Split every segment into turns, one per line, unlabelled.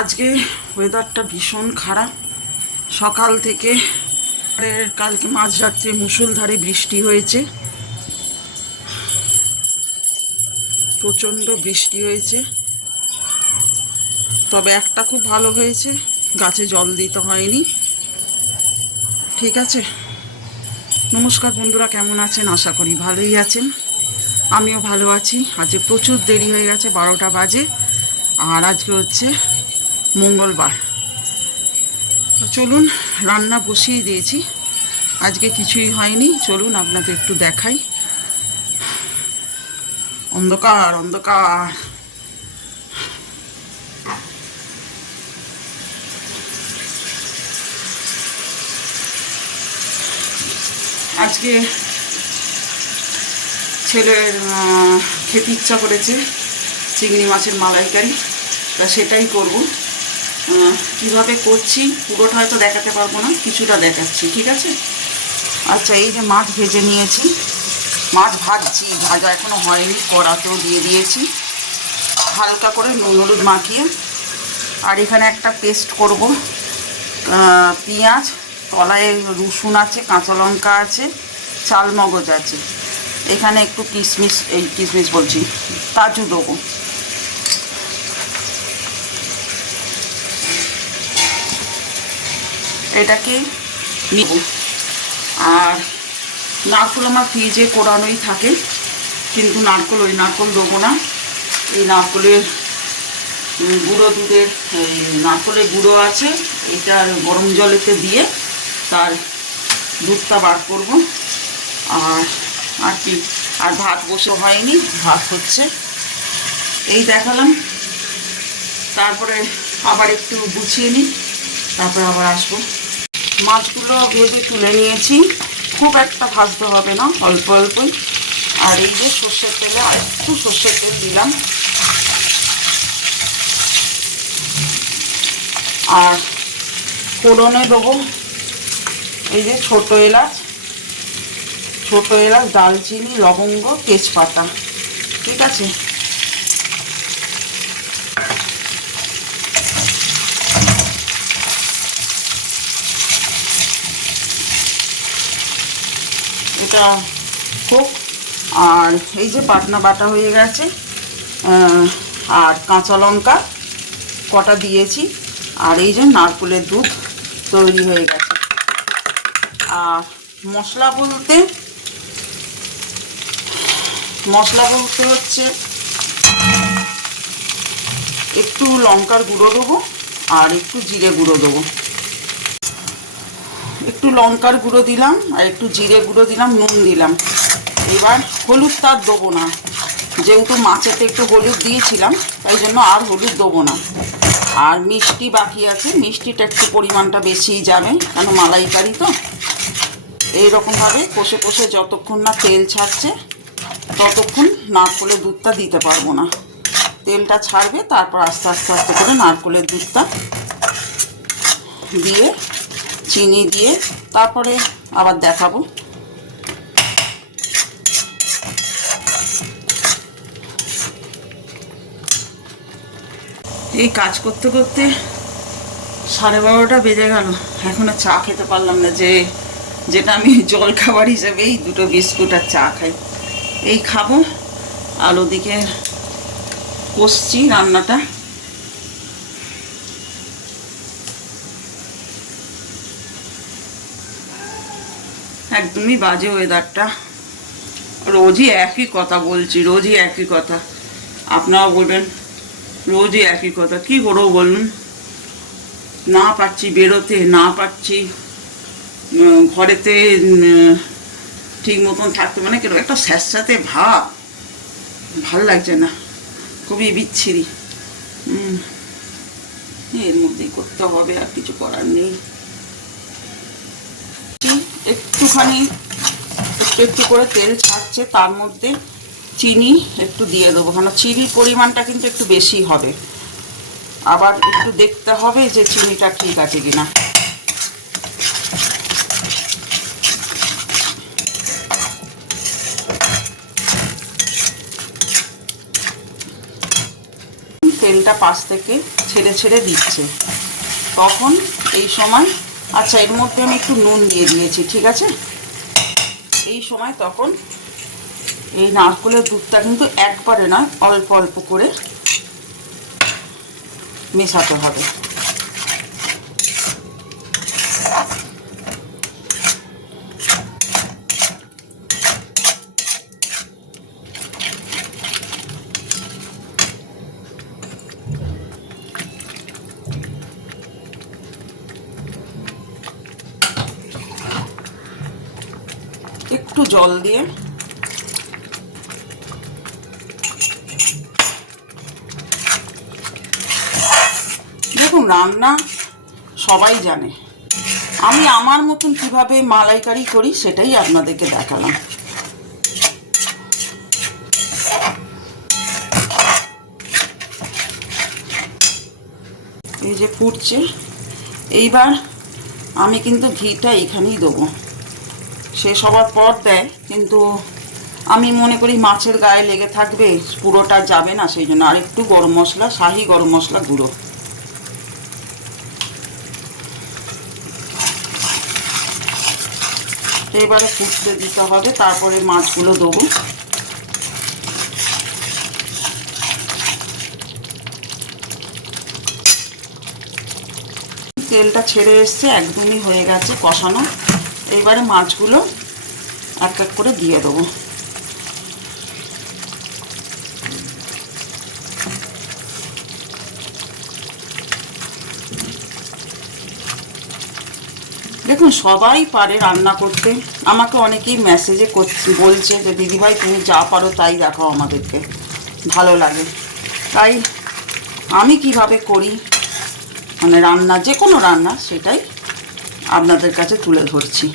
আজকে ওয়েদারটা ভীষণ খারাপ। সকাল থেকে কালকে মাঝরাত্রে মুষলধারে বৃষ্টি হয়েছে। প্রচণ্ড বৃষ্টি হয়েছে। তবে একটা খুব ভালো হয়েছে, গাছে জল দিতে হয়নি। ঠিক আছে? নমস্কার বন্ধুরা, কেমন আছেন? আশা করি ভালোই আছেন। আমিও ভালো আছি। আজকে প্রচুর দেরি হয়ে গেছে, বারোটা বাজে। আর আজকে হচ্ছে মঙ্গলবার। চলুন, রান্না বসিয়ে দিয়েছি। আজকে কিছুই হয়নি। চলুন, আপনাদের একটু দেখাই। অন্ধকার অন্ধকার। আজকে ছেলের খেতে ইচ্ছা করেছে, চিংড়ি মাছের মালাইকারি। তা সেটাই করব। কীভাবে করছি, পুরোটা হয়তো দেখাতে পারব না, কিছুটা দেখাচ্ছি, ঠিক আছে? আচ্ছা এই যে মাছ ভেজে নিয়েছি, মাছ ভাজছি, ভাজা এখনও হয়নি, কড়াতেও দিয়ে দিয়েছি। হালকা করে নুন হলুদ মাখিয়ে, আর এখানে একটা পেস্ট করব। পেঁয়াজ, তলায় রসুন আছে, কাঁচা লঙ্কা আছে চাল মগজ আছে। এখানে একটু কিশমিশ, এই কিশমিশ বলছি, কাজু দেবো। এটাকে নিব। আর নারকোল আমার ফ্রিজে কোরানোই থাকে, কিন্তু নারকোল ওই নারকোল দেবো না। এই নারকোলের গুঁড়ো দুধের নারকোলের গুঁড়ো আছে এটা গরম জলেতে দিয়ে তার দুধটা বার করব। আর আর কি, আর ভাত বসে হয়নি, ভাত হচ্ছে। এই দেখালাম। তারপরে আবার একটু গুছিয়ে নিই, তারপরে আবার আসব। মাছগুলো ভেজে তুলে নিয়েছি। খুব একটা ভাজতে হবে না, অল্প অল্পই। আর এই যে সর্ষের তেলে আর একটু সর্ষের তেল দিলাম। আর ফোড়নে দেবো এই যে ছোট এলাচ। ছোট এলাচ দালচিনি লবঙ্গ, তেজপাতা। ঠিক আছে? এটা হোক আর এই যে পাটনা বাটা হয়ে গেছে আর কাঁচা লঙ্কা কটা দিয়েছি, আর এই যে নারকুলের দুধ তৈরি হয়ে গেছে। আর মশলা বলতে মশলা বলতে হচ্ছে একটু লঙ্কার গুঁড়ো দেবো, আর একটু জিরে গুঁড়ো দেবো। একটু লঙ্কার গুঁড়ো দিলাম আর একটু জিরে গুঁড়ো দিলাম, নুন দিলাম। এবার হলুদ তার দেবো না। যেহেতু মাছেতে একটু হলুদ দিয়েছিলাম, তাই জন্য আর হলুদ দেবো না। আর মিষ্টি বাকি আছে, মিষ্টিটা একটু পরিমাণটা বেশিই যাবে, কেন মালাইকারি তো? এইরকমভাবে কষে কষে যতক্ষণ না তেল ছাড়ছে, ততক্ষণ নারকলের দুধটা দিতে পারব না। তেলটা ছাড়বে, তারপর আস্তে আস্তে আস্তে করে নারকলের দুধটা দিয়ে চিনি দিয়ে তারপরে আবার দেখাবো। এই কাজ করতে করতে সাড়ে বারোটা বেজে গেল। এখনও চা খেতে পারলাম না যে, যেটা আমি জল খাবার হিসেবেই দুটো বিস্কুট আর চা খাই। এই খাব। আর ওদিকে কষছি রান্নাটা। একদমই বাজে ওয়েদারটা রোজই একই কথা বলছি, রোজই একই কথা। আপনারা বলবেন, রোজই একই কথা। কি করব বলুন? না পারছি বেরোতে, না পারছি ঘরেতে ঠিক মতন থাকতে মানে কেন একটা স্যাঁতস্যাঁতে ভাব। ভালো লাগছে না, খুবই বিচ্ছিরি। এর মধ্যেই করতে হবে, আর কিছু করার নেই। একটুখানি, একটু একটু করে তেল ছাড়ছে, তার মধ্যে চিনি একটু দিয়ে দেবো। কেন চিনির পরিমাণটা কিন্তু একটু বেশি হবে। আবার একটু দেখতে হবে যে চিনিটা ঠিক আছে কিনা। তেলটা পাশ থেকে ছেড়ে ছেড়ে দিচ্ছে। তখন এই সময় আচ্ছা এর মধ্যে আমি একটু নুন দিয়ে দিয়েছি, ঠিক আছে? এই সময় তখন এই নারকলের দুধটা কিন্তু একবারে না অল্প অল্প করে মেশাতে হবে একটু জল দিয়ে দেখুন, রান্না সবাই জানে। আমি আমার মতন কীভাবে মালাইকারি করি সেটাই আপনাদেরকে দেখালাম। এই যে ফুটছে, এইবার আমি কিন্তু ঘিটা এখানেই দেবো। শেষ হওয়ার পর দেয়, কিন্তু আমি মনে করি মাছের গায়ে লেগে থাকবে, পুরোটা যাবে না, সেই জন্য আর একটু গরম মশলা, শাহি গরম মশলা গুঁড়ো। এবারে ফুটতে দিতে হবে, তারপরে মাছগুলো দেবো। তেলটা ছেড়ে এসছে, একদমই হয়ে গেছে কষানো। এবারে মাছগুলো এক এক করে দিয়ে দেবো। দেখুন, সবাই পারে রান্না করতে। আমাকে অনেকেই মেসেজে বলছে যে, দিদিভাই, তুমি যা পারো তাই দেখাও আমাদেরকে। ভালো লাগে। তাই আমি কীভাবে করি? মানে রান্না যে কোনো রান্না, সেটাই আপনাদের কাছে তুলে ধরছি।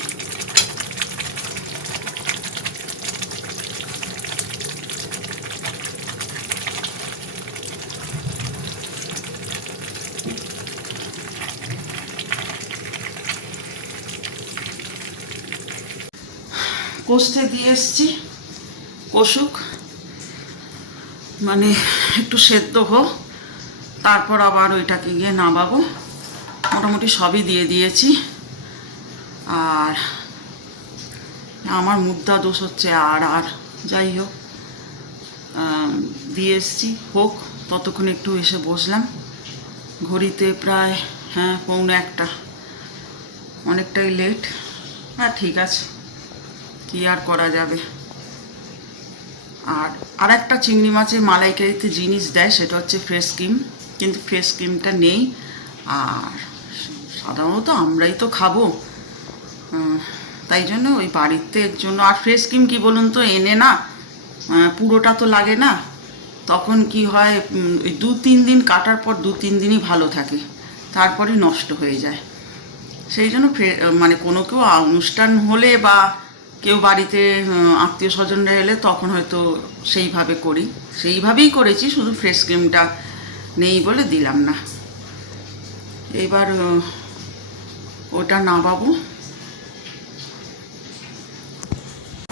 কষতে দিয়ে এসছি। কষুক। মানে একটু সেদ্ধ হোক, তারপর আবার ওইটাকে গিয়ে নামাবো। মোটামুটি সবই দিয়ে দিয়েছি। আর আমার মুদ্রা দোষ হচ্ছে আর আর যাই হোক দিয়ে এসছি। হোক, ততক্ষণ একটু এসে বসলাম। ঘড়িতে প্রায় হ্যাঁ পৌনে একটা। অনেকটাই লেট হ্যাঁ ঠিক আছে। কি আর করা যাবে? আর আর একটা চিংড়ি মাছের মালাইকারিতে জিনিস দেয়, সেটা হচ্ছে ফ্রেশ ক্রিম কিন্তু ফ্রেশ ক্রিমটা নেই। আর সাধারণত আমরাই তো খাব। তাই জন্য ওই বাড়িতে জন্য, আর ফ্রেশ ক্রিম কি বলুন তো, এনে না পুরোটা তো লাগে না। তখন কি হয় ওই দু তিন দিন কাটার পর দু তিন দিনই ভালো থাকে, তারপরে নষ্ট হয়ে যায়। সেই জন্য মানে কোনো কেউ অনুষ্ঠান হলে বা কেউ বাড়িতে আত্মীয় স্বজনরা এলে তখন হয়তো সেইভাবে করি। সেইভাবেই করেছি, শুধু ফ্রেশ ক্রিমটা নেই বলে দিলাম না। এবার ওটা নামাবো।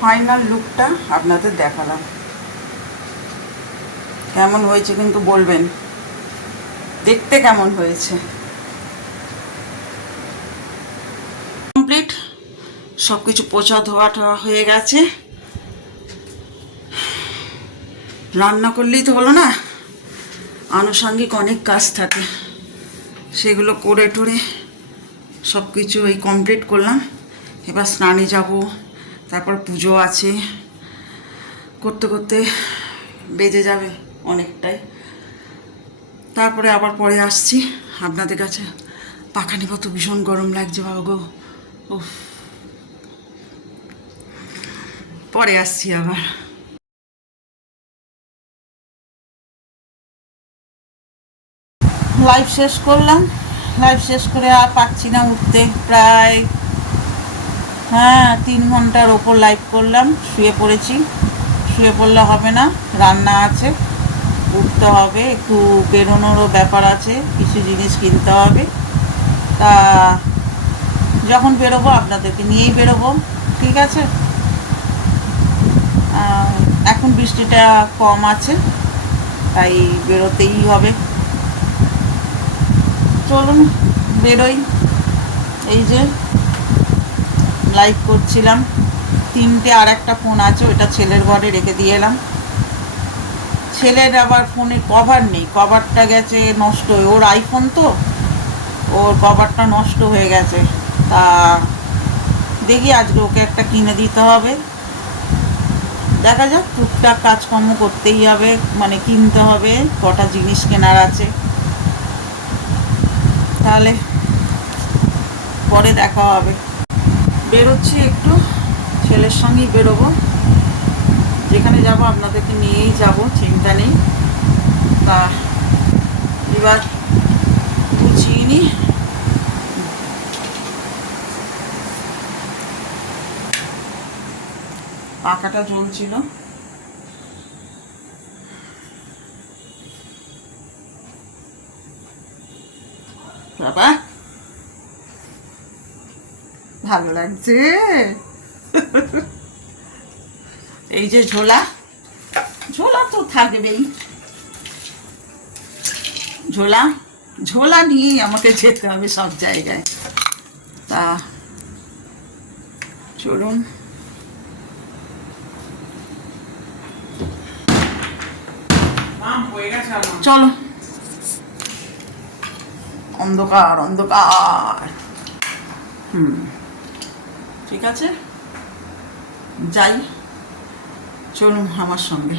ফাইনাল লুকটা আপনাদের দেখালাম। কেমন হয়েছে কিন্তু বলবেন। দেখতে কেমন হয়েছে কমপ্লিট সব কিছু পোচা ধোয়া টোয়া হয়ে গেছে। রান্না করলেই তো হলো না। আনুষঙ্গিক অনেক কাজ থাকে। সেগুলো করে টোরে সব কিছু এই কমপ্লিট করলাম। এবার স্নানে যাব, তারপর পুজো আছে। করতে করতে বেজে যাবে অনেকটাই। তারপরে আবার পরে আসছি। আপনাদের কাছে পাখা নিব তো ভীষণ গরম লাগছে, বাবা গো। উফ। পরে আসছি আবার। লাইভ শেষ করলাম। লাইভ শেষ করে আর পাচ্ছি না উঠতে। প্রায় হ্যাঁ তিন ঘণ্টার ওপর লাইভ করলাম। শুয়ে পড়েছি। শুয়ে পড়লে হবে না। রান্না আছে। উঠতে হবে। একটু বেরোনোরও ব্যাপার আছে। কিছু জিনিস কিনতে হবে। তা, যখন বেরোবো আপনাদেরকে নিয়েই বেরোবো। ঠিক আছে? এখন বৃষ্টিটা কম আছে, তাই বেরোতেই হবে। চলুন, বেরোই। এই যে লাইভ করছিলাম। তিনটে আর একটা ফোন আছে, ওটা ছেলের ঘরে রেখে দিয়ে এলাম। ছেলের আবার ফোনে কভার নেই কভারটা গেছে নষ্ট। হয়ে ওর আইফোন তো, ওর কভারটা নষ্ট হয়ে গেছে। তা দেখি, আজকে ওকে একটা কিনে দিতে হবে। দেখা যাক, টুকটাক কাজকর্ম করতেই হবে মানে কিনতে হবে, কটা জিনিস কেনার আছে। তাহলে পরে দেখা হবে। বেরোচ্ছি একটু, ছেলের সঙ্গেই বেরোবো। যেখানে যাব, আপনাদেরকে নিয়েই যাব, চিন্তা নেই। তা, এবার গুছিয়ে নিই। পাখাটা জ্বলছিল। বাবা। ভালো লাগছে। এই যে ঝোলা ঝোলা তো থাকবেই। ঝোলা ঝোলা নিয়েই আমাকে যেতে হবে সব জায়গায়। তা, চলুন। চলো। অন্ধকার অন্ধকার। হুম। ঠিক আছে? যাই। চলুন আমার সঙ্গে।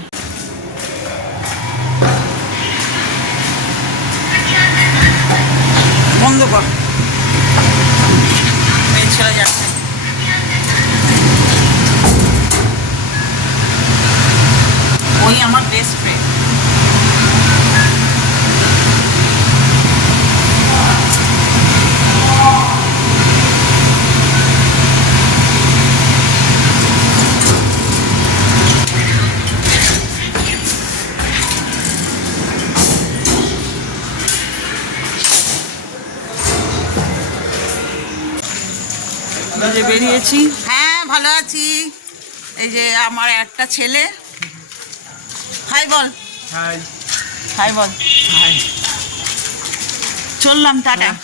বন্ধ কর। ছেড়ে যাচ্ছে। যে বেরিয়েছি। হ্যাঁ ভালো আছি। এই যে আমার একটা ছেলে। হাই বল।
হাই।
হাই বল।
হাই।
চললাম টাটা।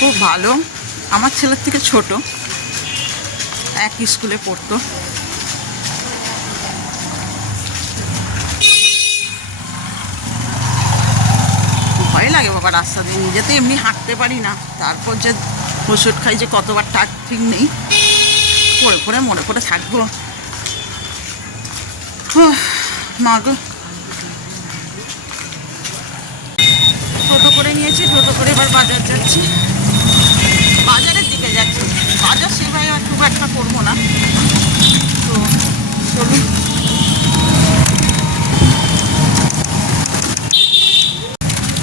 খুব ভালো। আমার ছেলের থেকে ছোট। এক স্কুলে পড়তো। ভয় লাগে বাবা রাস্তা দিয়ে। নিজে তো এমনি হাঁটতে পারি না। তারপর যে ওষুধ খাই যে কতবার টাক ঠিক নেই। পড়ে পড়ে, মনে করে থাকব। মা গো। টোটো করে নিয়েছি, টোটো করে এবার বাজার যাচ্ছি। বাজারের দিকে যাচ্ছি। বাজার সেভাবে আর খুব একটা করব না। তো চলুন।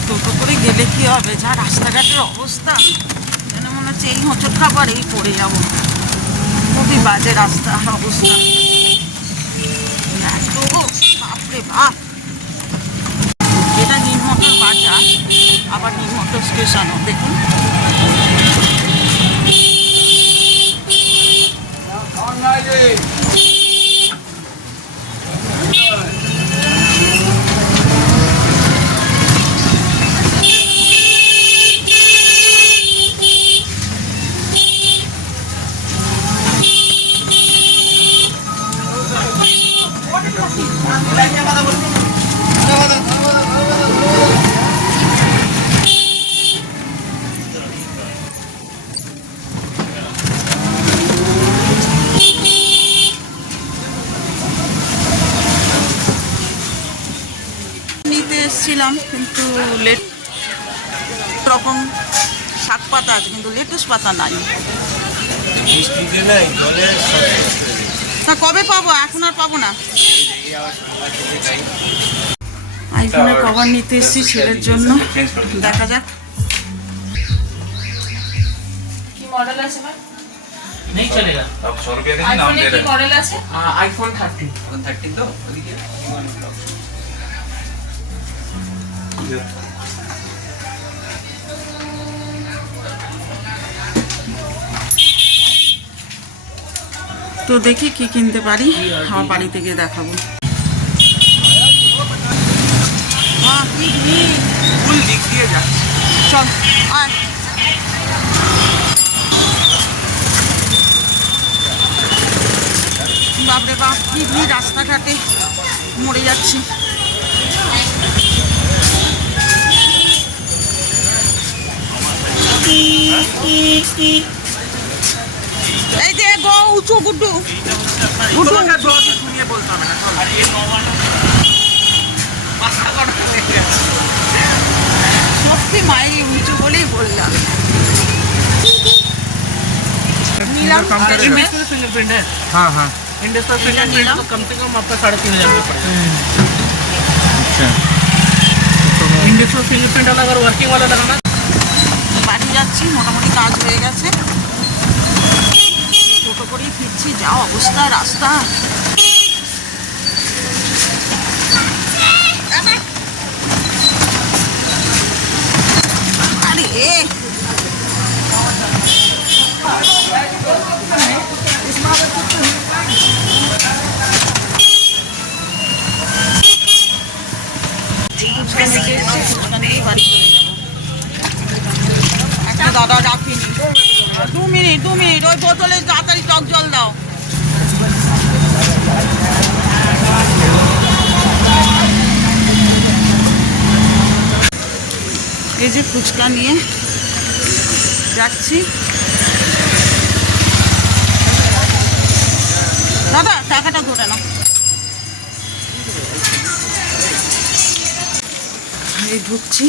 টোটো করে গেলে কি হবে? যা রাস্তাঘাটের অবস্থা। হচ্ছে এই হোঁচট খাবার এই পড়ে যাব। খুবই বাজে রাস্তা, অবস্থা। বাপরে বাপ। এটা নির্মটর বাজার, আবার নির্মটর স্টেশনও, দেখুন নিতে এসেছিলাম কিন্তু লেট রকম শাক পাতা আছে কিন্তু লেটুস পাতা নাই
বৃষ্টিতে নাই জলে সব শেষ করে দিয়েছে।
তা কবে পাবো এখন আর পাবো না
এই আবার সকাল থেকে যাই।
আইফোনের কভার নিতে এসেছি ছেলের জন্য দেখা যাক
কি মডেল আছে ম্যাম
नहीं चलेगा
अब सौ रुपया का ही नाम
আইফোনে
दे
কি
रहे
মডেল আছে
आईफोन थर्टी
हैं थर्टीन तो ओदिके
তো দেখি কি কিনতে পারি। আমার বাড়িতে গিয়ে দেখাবো।
ভুল দিক দিয়ে যাচ্ছে
চল আয়। বাপরে বাপ কি ভিড় রাস্তাঘাটে। মরে যাচ্ছি। এই যে গো উঁচু গুড্ডু গুড্ডু
তোমাকে আর জল দিয়ে শুনিয়ে বলতে হবে না চল মাথা গরম হয়ে গেছে।
সত্যি মায়ের উঁচু বলেই বললাম नीलम
इंडेक्स में फिंगरप्रिंट है
हाँ हाँ
इंडेक्स का फिंगरप्रिंट तो कम से कम आपका साढ़े तीन हजार रुपये पड़ेगा
अच्छा
इंडेक्स में फिंगरप्रिंट वाला अगर वर्किंग वाला लगाना
বাড়ি যাচ্ছি মোটামুটি কাজ হয়ে গেছে। টোটো করেই ফিরছি যা অবস্থা রাস্তা। বাড়ি দাদা রাখিনি দু মিনিট দু মিনিট, ওই বোতলে তাড়াতাড়ি টক জল দাও। এই যে ফুচকা নিয়ে যাচ্ছি। দাদা, টাকাটা ধরে নাও। এই ঢুকছি।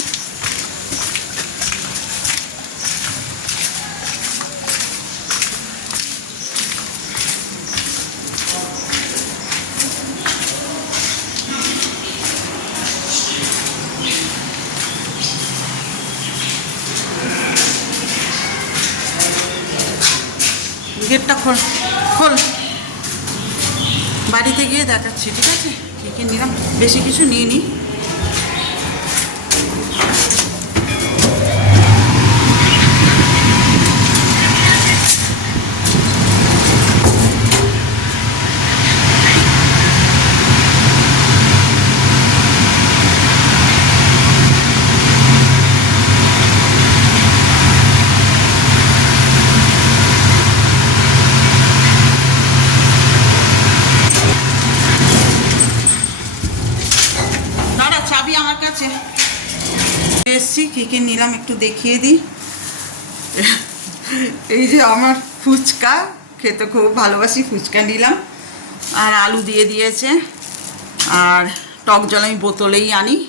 গেটটা খোল খোল। বাড়িতে গিয়ে দেখাচ্ছি, ঠিক আছে? কী কী নিলাম? বেশি কিছু নিয়ে নি দাঁড়া চাবি আমার কাছে এসছি কী কী নিলাম একটু দেখিয়ে দিই। এই যে আমার ফুচকা খেতে খুব ভালোবাসি ফুচকা নিলাম। আর আলু দিয়ে দিয়েছে। আর টক জল আমি বোতলেই আনি।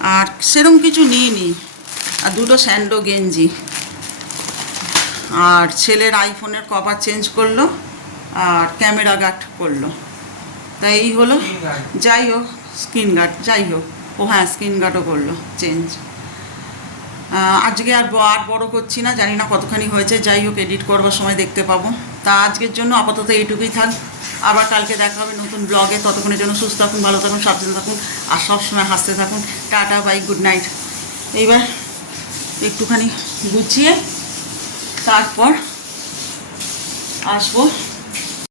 আর সেরকম কিছু নিইনি। আর দুটো স্যান্ডো গেঞ্জি। আর ছেলের আইফোনের কভার চেঞ্জ করল আর ক্যামেরা গার্ড করল। তাই এই হলো। যাই হোক স্ক্রিন গার্ড যাই হোক। ও হ্যাঁ স্ক্রিন গার্ডও করল চেঞ্জ। আজকে আর আর বড় করছি না, জানি না কতখানি হয়েছে, যাই হোক এডিট করবার সময় দেখতে পাবো। তা আজকের জন্য আপাতত এইটুকুই থাক। আবার কালকে দেখা হবে নতুন ব্লগে ততক্ষণের জন্য সুস্থ থাকুন, ভালো থাকুন, সাবধানে থাকুন, আর সবসময় হাসতে থাকুন। টাটা বাই গুড নাইট এইবার একটুখানি গুছিয়ে তারপর আসব।